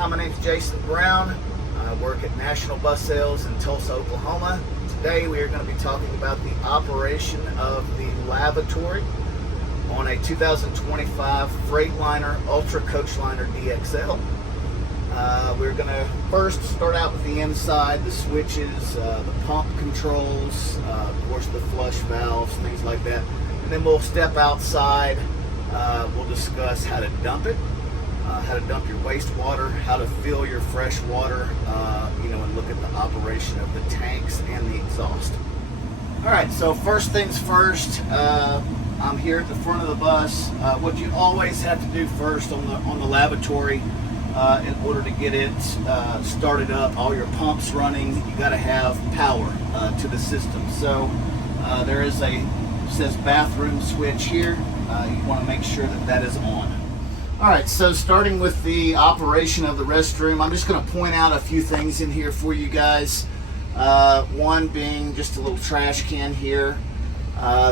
Hi, my name is Jason Brown. I work at National Bus Sales in Tulsa, Oklahoma. Today we are going to be talking about the operation of the lavatory on a 2025 Freightliner Ultracoachliner DXL. We're going to first start out with the inside, the switches, the pump controls, of course the flush valves, things like that. And then we'll step outside. We'll discuss how to dump it, how to dump your wastewater, how to fill your fresh water, and look at the operation of the tanks and the exhaust. All right, so first things first, I'm here at the front of the bus. What you always have to do first on the lavatory, in order to get it started up, all your pumps running, you got to have power to the system. So there is says bathroom switch here. You want to make sure that is on. All right, so starting with the operation of the restroom, I'm just going to point out a few things in here for you guys. One being just a little trash can here.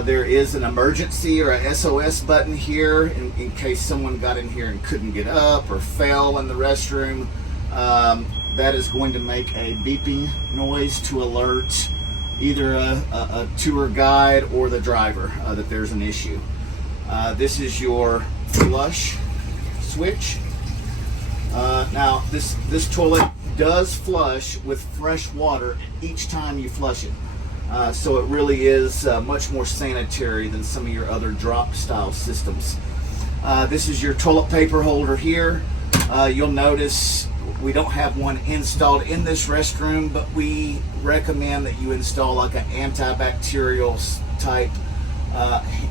There is an emergency or a SOS button here in case someone got in here and couldn't get up or fell in the restroom. That is going to make a beeping noise to alert either a tour guide or the driver that there's an issue. This is your flush switch. Now this toilet does flush with fresh water each time you flush it. So it really is much more sanitary than some of your other drop style systems. This is your toilet paper holder here. You'll notice we don't have one installed in this restroom, but we recommend that you install like an antibacterial type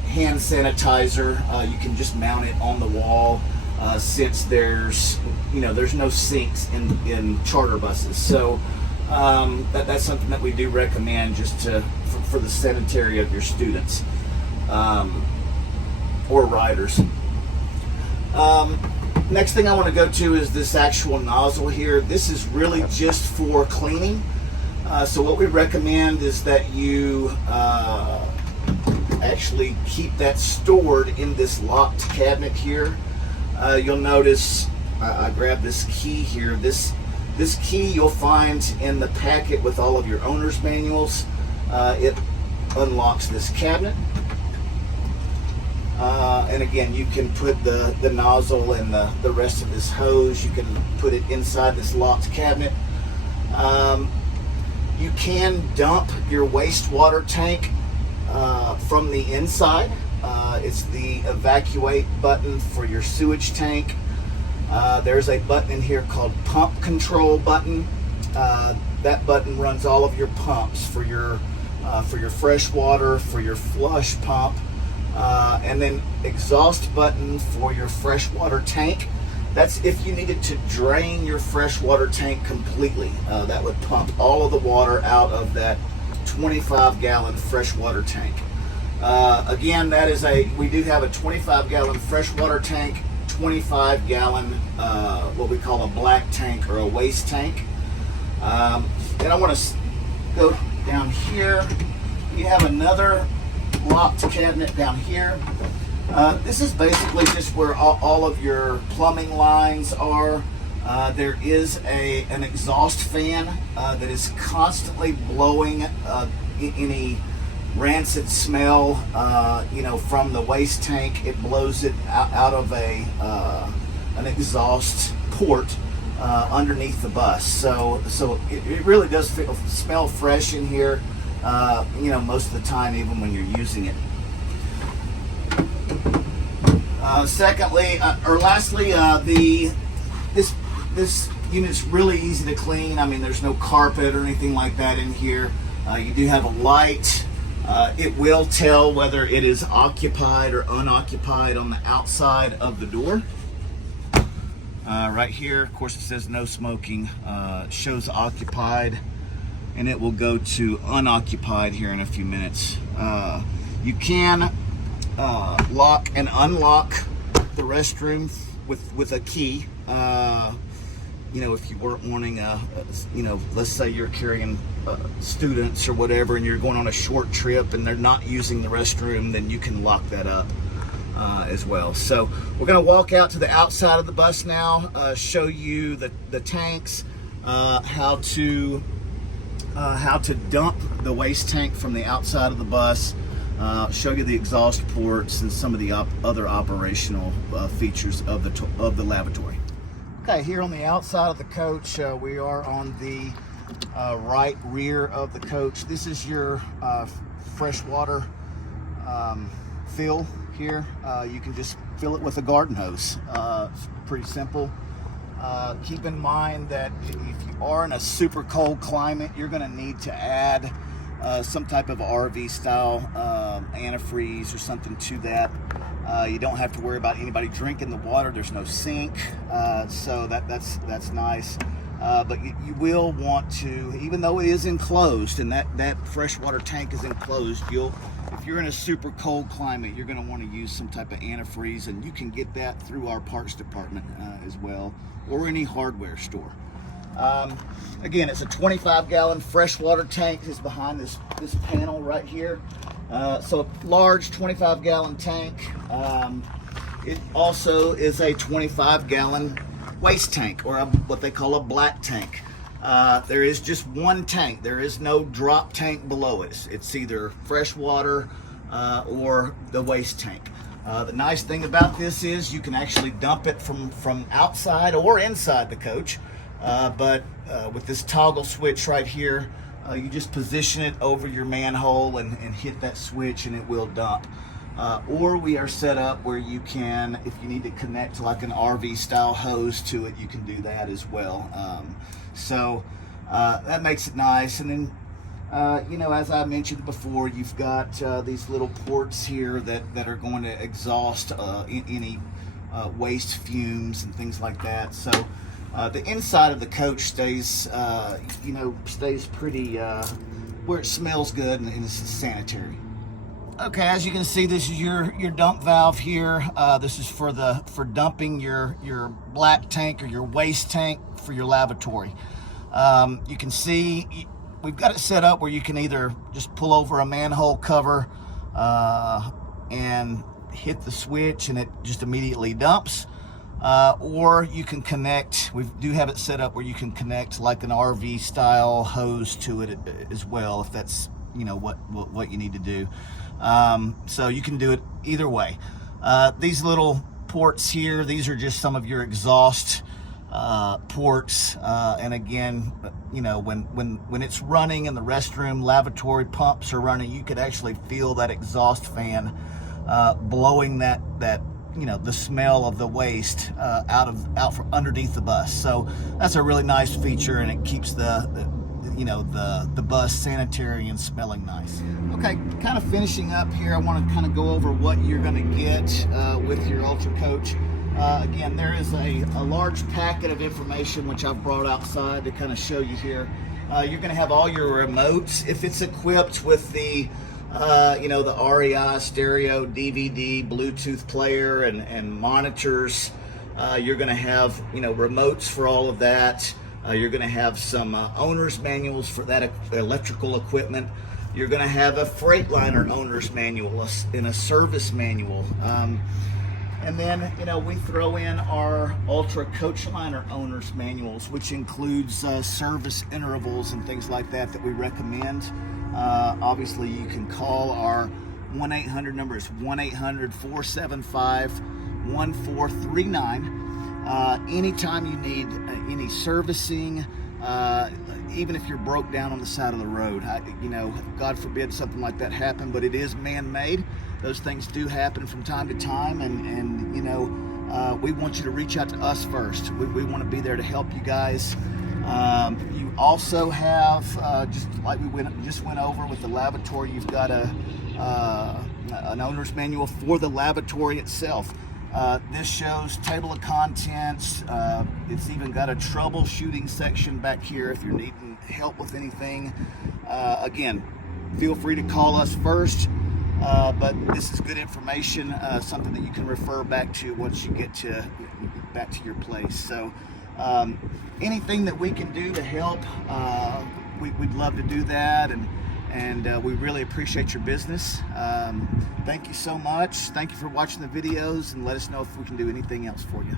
hand sanitizer. You can just mount it on the wall since there's no sinks in charter buses. So that's something that we do recommend just for the sanitary of your students or riders. Next thing I want to go to is this actual nozzle here. This is really just for cleaning. So what we recommend is that you actually keep that stored in this locked cabinet here. You'll notice I grabbed this key here. This key you'll find in the packet with all of your owner's manuals. It unlocks this cabinet. And again, you can put the nozzle and the rest of this hose, you can put it inside this locked cabinet. You can dump your wastewater tank from the inside. It's the evacuate button for your sewage tank. There's a button in here called pump control button. That button runs all of your pumps for your fresh water, for your flush pump, and then exhaust button for your freshwater tank. That's if you needed to drain your freshwater tank completely. That would pump all of the water out of that 25-gallon freshwater tank. Again, we do have a 25-gallon freshwater tank, 25-gallon what we call a black tank or a waste tank. Then I want to go down here. You have another locked cabinet down here. This is basically just where all of your plumbing lines are. There is an exhaust fan that is constantly blowing any rancid smell from the waste tank. It blows it out of an exhaust port underneath the bus. So it really does smell fresh in here, most of the time, even when you're using it. Lastly, this unit's really easy to clean. I mean, there's no carpet or anything like that in here. You do have a light. It will tell whether it is occupied or unoccupied on the outside of the door. Right here, of course, it says no smoking. It shows occupied, and it will go to unoccupied here in a few minutes. You can lock and unlock the restroom with a key. If you weren't wanting let's say you're carrying students or whatever, and you're going on a short trip and they're not using the restroom, then you can lock that up. as well. So we're going to walk out to the outside of the bus now, show you the tanks, how to dump the waste tank from the outside of the bus, show you the exhaust ports and some of the other operational features of the lavatory. Okay, here on the outside of the coach, we are on the right rear of the coach. This is your freshwater fill here. You can just fill it with a garden hose. It's pretty simple. Keep in mind that if you are in a super cold climate, you're going to need to add some type of RV style antifreeze or something to that. You don't have to worry about anybody drinking the water. There's no sink, so that's nice. But you will want to, even though it is enclosed and that freshwater tank is enclosed, if you're in a super cold climate, you're going to want to use some type of antifreeze, and you can get that through our parts department as well, or any hardware store. Again, it's a 25-gallon freshwater tank. Is behind this panel right here. So a large 25-gallon tank. It also is a 25-gallon waste tank, or what they call a black tank. There is just one tank. There is no drop tank below it. It's either fresh water or the waste tank. The nice thing about this is you can actually dump it from outside or inside the coach. But with this toggle switch right here, you just position it over your manhole and hit that switch and it will dump. Or we are set up where you can, if you need to connect like an RV style hose to it, you can do that as well. So that makes it nice. And then, you know, as I mentioned before, you've got these little ports here that are going to exhaust any waste fumes and things like that. So the inside of the coach stays, you know, stays pretty, where it smells good and it's sanitary. Okay, as you can see, this is your dump valve here. This is for dumping your black tank or your waste tank for your lavatory. You can see we've got it set up where you can either just pull over a manhole cover and hit the switch and it just immediately dumps. Or you can connect, we do have it set up where you can connect like an RV style hose to it as well, if that's, you know, what you need to do. So you can do it either way. These little ports here, these are just some of your exhaust ports, and again, you know, when it's running in the restroom, lavatory pumps are running, you could actually feel that exhaust fan blowing that you know, the smell of the waste out from underneath the bus. So that's a really nice feature, and it keeps the bus sanitary and smelling nice. Okay, kind of finishing up here, I want to kind of go over what you're going to get with your Ultracoach. Again, there is a large packet of information which I've brought outside to kind of show you here. You're going to have all your remotes if it's equipped with the the REI stereo, DVD, Bluetooth player, and monitors. You're going to have, you know, remotes for all of that. You're going to have some owner's manuals for that electrical equipment. You're going to have a Freightliner owner's manual and a service manual. And then, you know, we throw in our Ultracoachliner owner's manuals, which includes service intervals and things like that we recommend. Obviously, you can call our 1-800 number. Is 1-800-475-1439. Anytime you need any servicing, even if you're broke down on the side of the road, you know, God forbid something like that happen, but it is man-made. Those things do happen from time to time, and you know, we want you to reach out to us first. We want to be there to help you guys. You also have, just like we just went over with the lavatory, you've got an owner's manual for the lavatory itself. This shows table of contents. It's even got a troubleshooting section back here if you're needing help with anything. Again, feel free to call us first, but this is good information, something that you can refer back to once you get back to your place. So anything that we can do to help, we'd love to do that. And and we really appreciate your business. Thank you so much. Thank you for watching the videos, and let us know if we can do anything else for you.